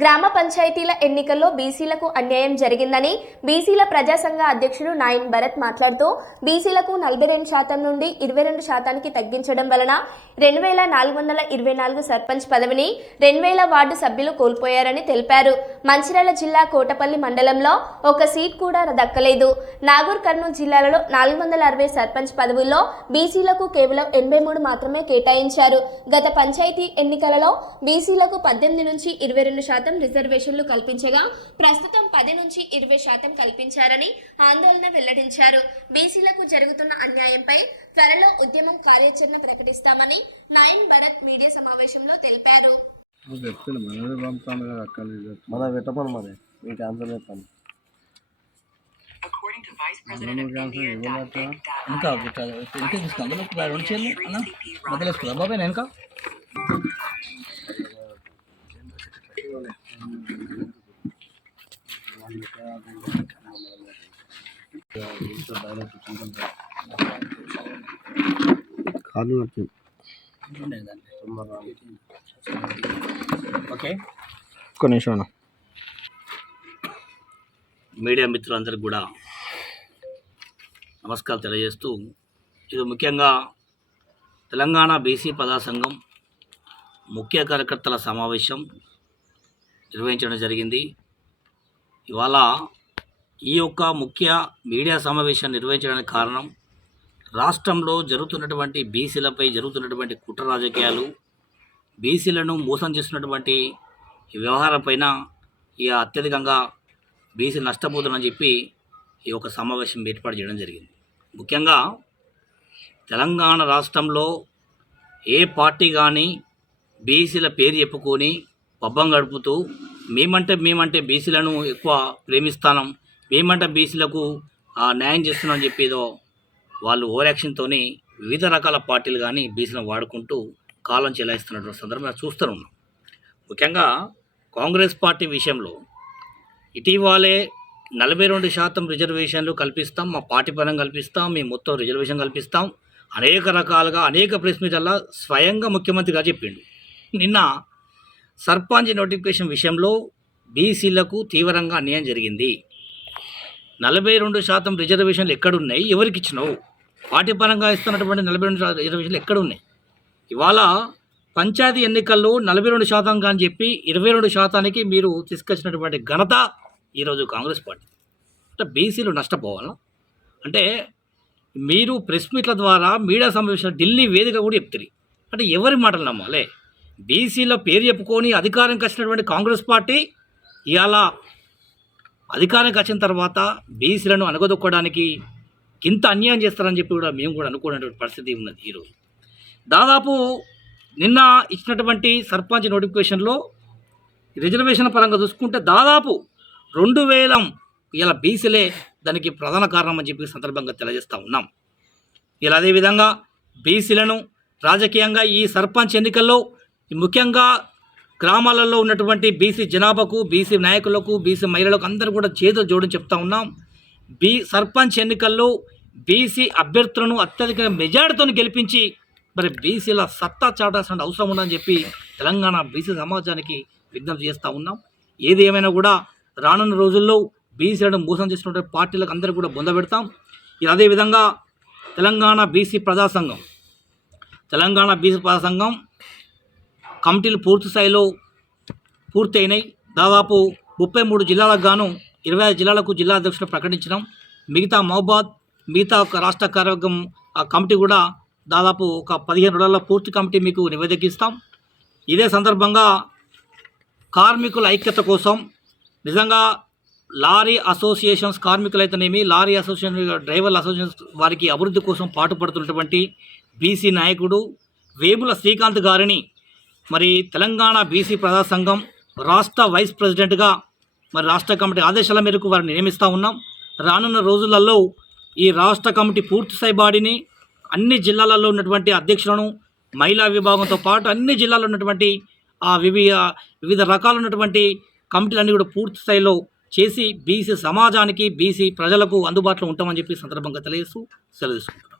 గ్రామ పంచాయతీల ఎన్నికల్లో బీసీలకు అన్యాయం జరిగిందని బీసీల ప్రజాసంఘ అధ్యక్షుడు నాయన్ భరత్ మాట్లాడుతూ బీసీలకు 42% నుండి 22% తగ్గించడం వలన 2424 సర్పంచ్ పదవిని 2000 వార్డు సభ్యులు కోల్పోయారని తెలిపారు. మంచిర్యాల జిల్లా కోటపల్లి మండలంలో ఒక సీట్ కూడా దక్కలేదు. నాగూర్ కర్నూలు జిల్లాలలో 460 సర్పంచ్ పదవుల్లో బీసీలకు కేవలం 83 మాత్రమే కేటాయించారు. గత పంచాయతీ ఎన్నికలలో బీసీలకు 18 నుంచి 22% రిజర్వేషన్లు కల్పించగా ప్రస్తుతం 10 నుంచి 20% కల్పించారని ఆందోళన వెల్లడించారు. బీసీలకు జరుగుతున్న అన్యాయంపై త్వరలో ఉద్యమం కార్యాచరణ ప్రకటిస్తామని నాయన్ భరత్ మీడియా సమావేశంలో తెలిపారు. According to Vice President of India, media మిత్రులందరికీ కూడా నమస్కారం తెలియజేస్తూ, ఇది ముఖ్యంగా తెలంగాణ బీసీ ప్రజా సంఘం ముఖ్య కార్యకర్తల సమావేశం నిర్వహించడం జరిగింది. ఇవాళ ఈ యొక్క ముఖ్య మీడియా సమావేశం నిర్వహించడానికి కారణం రాష్ట్రంలో జరుగుతున్నటువంటి బీసీలపై జరుగుతున్నటువంటి కుట్ర రాజకీయాలు, బీసీలను మోసం చేస్తున్నటువంటి ఈ వ్యవహారంపైన ఇక అత్యధికంగా బీసీలు నష్టపోతుందని చెప్పి ఈ యొక్క సమావేశం ఏర్పాటు చేయడం జరిగింది. ముఖ్యంగా తెలంగాణ రాష్ట్రంలో ఏ పార్టీ కానీ బీసీల పేరు చెప్పుకొని పబ్బం గడుపుతూ మేమంటే బీసీలను ఎక్కువ ప్రేమిస్తాం, మేమంటే బీసీలకు న్యాయం చేస్తున్నాం అని చెప్పేదో వాళ్ళు ఓవర్ యాక్షన్తో వివిధ రకాల పార్టీలు కానీ బీసీలను వాడుకుంటూ కాలం చెలాయిస్తున్నటువంటి సందర్భం చూస్తూ ఉన్నాం. ముఖ్యంగా కాంగ్రెస్ పార్టీ విషయంలో ఇటీవలే 42% రిజర్వేషన్లు కల్పిస్తాం, మా పార్టీ పరంగా కల్పిస్తాం, మేము మొత్తం రిజర్వేషన్ కల్పిస్తాం, అనేక రకాలుగా అనేక ప్రెస్ మీట్లలో స్వయంగా ముఖ్యమంత్రిగా చెప్పిండు. నిన్న సర్పంచ్ నోటిఫికేషన్ విషయంలో బీసీలకు తీవ్రంగా అన్యాయం జరిగింది. 42% రిజర్వేషన్లు ఎక్కడున్నాయి, ఎవరికి ఇచ్చినావు? పార్టీ పరంగా ఇస్తున్నటువంటి 42% రిజర్వేషన్లు ఎక్కడున్నాయి? ఇవాళ పంచాయతీ ఎన్నికల్లో 42% అని చెప్పి 22%కి మీరు తీసుకొచ్చినటువంటి ఘనత ఈరోజు కాంగ్రెస్ పార్టీ. అంటే బీసీలు నష్టపోవాలా అంటే మీరు ప్రెస్ మీట్ల ద్వారా మీడియా సమావేశాలు ఢిల్లీ వేదిక కూడా చెప్తారు. అంటే ఎవరి మాటలు నమ్మాలి? బీసీల పేరు చెప్పుకొని అధికారంకి వచ్చినటువంటి కాంగ్రెస్ పార్టీ ఇవాళ అధికారానికి వచ్చిన తర్వాత బీసీలను అనగదొక్కడానికి ఇంత అన్యాయం చేస్తారని చెప్పి కూడా మేము కూడా అనుకునేటువంటి పరిస్థితి ఉన్నది. ఈరోజు దాదాపు నిన్న ఇచ్చినటువంటి సర్పంచ్ నోటిఫికేషన్లో రిజర్వేషన్ పరంగా చూసుకుంటే దాదాపు 2000 ఇలా బీసీలే దానికి ప్రధాన కారణం అని చెప్పి సందర్భంగా తెలియజేస్తూ ఉన్నాం. ఇలా అదేవిధంగా బీసీలను రాజకీయంగా ఈ సర్పంచ్ ఎన్నికల్లో ముఖ్యంగా గ్రామాలలో ఉన్నటువంటి బీసీ జనాభాకు, బీసీ నాయకులకు, బీసీ మహిళలకు అందరూ కూడా చేతులు జోడని చెప్తా ఉన్నాం. సర్పంచ్ ఎన్నికల్లో బీసీ అభ్యర్థులను అత్యధిక మెజారిటీతో గెలిపించి మరి బీసీల సత్తా చాటాల్సిన అవసరం ఉందని చెప్పి తెలంగాణ బీసీ సమాజానికి విజ్ఞప్తి చేస్తూ ఉన్నాం. ఏది ఏమైనా కూడా రానున్న రోజుల్లో బీసీలను మోసం చేసినటువంటి పార్టీలకు అందరూ కూడా బొందబెడతాం. అదేవిధంగా తెలంగాణ బీసీ ప్రజా సంఘం కమిటీలు పూర్తి స్థాయిలో పూర్తి అయినాయి. దాదాపు 33 జిల్లాలకు గాను 25 జిల్లాలకు జిల్లా అధ్యక్షులు ప్రకటించడం, మిగతా మహబాద్ మిగతా ఒక రాష్ట్ర కార్యవర్గం కమిటీ కూడా దాదాపు ఒక 15 రోజుల్లో పూర్తి కమిటీ మీకు నివేదికిస్తాం. ఇదే సందర్భంగా కార్మికుల ఐక్యత కోసం నిజంగా లారీ అసోసియేషన్స్ కార్మికులైతేనేమి, లారీ అసోసియేషన్, డ్రైవర్ల అసోసియేషన్స్ వారికి అభివృద్ధి కోసం పాటుపడుతున్నటువంటి బీసీ నాయకుడు వేముల శ్రీకాంత్ గారిని మరి తెలంగాణ బీసీ ప్రజా సంఘం రాష్ట్ర వైస్ ప్రెసిడెంట్గా మరి రాష్ట్ర కమిటీ ఆదేశాల మేరకు వారిని నియమిస్తూ ఉన్నాం. రానున్న రోజులలో ఈ రాష్ట్ర కమిటీ పూర్తి స్థాయి బాడీని అన్ని జిల్లాలలో ఉన్నటువంటి అధ్యక్షులను, మహిళా విభాగంతో పాటు అన్ని జిల్లాల్లో ఉన్నటువంటి వివిధ రకాలు ఉన్నటువంటి కమిటీలన్నీ కూడా పూర్తి స్థాయిలో చేసి బీసీ సమాజానికి, బీసీ ప్రజలకు అందుబాటులో ఉంటామని చెప్పి సందర్భంగా తెలియజేస్తూ సెలవు తీసుకుంటాం.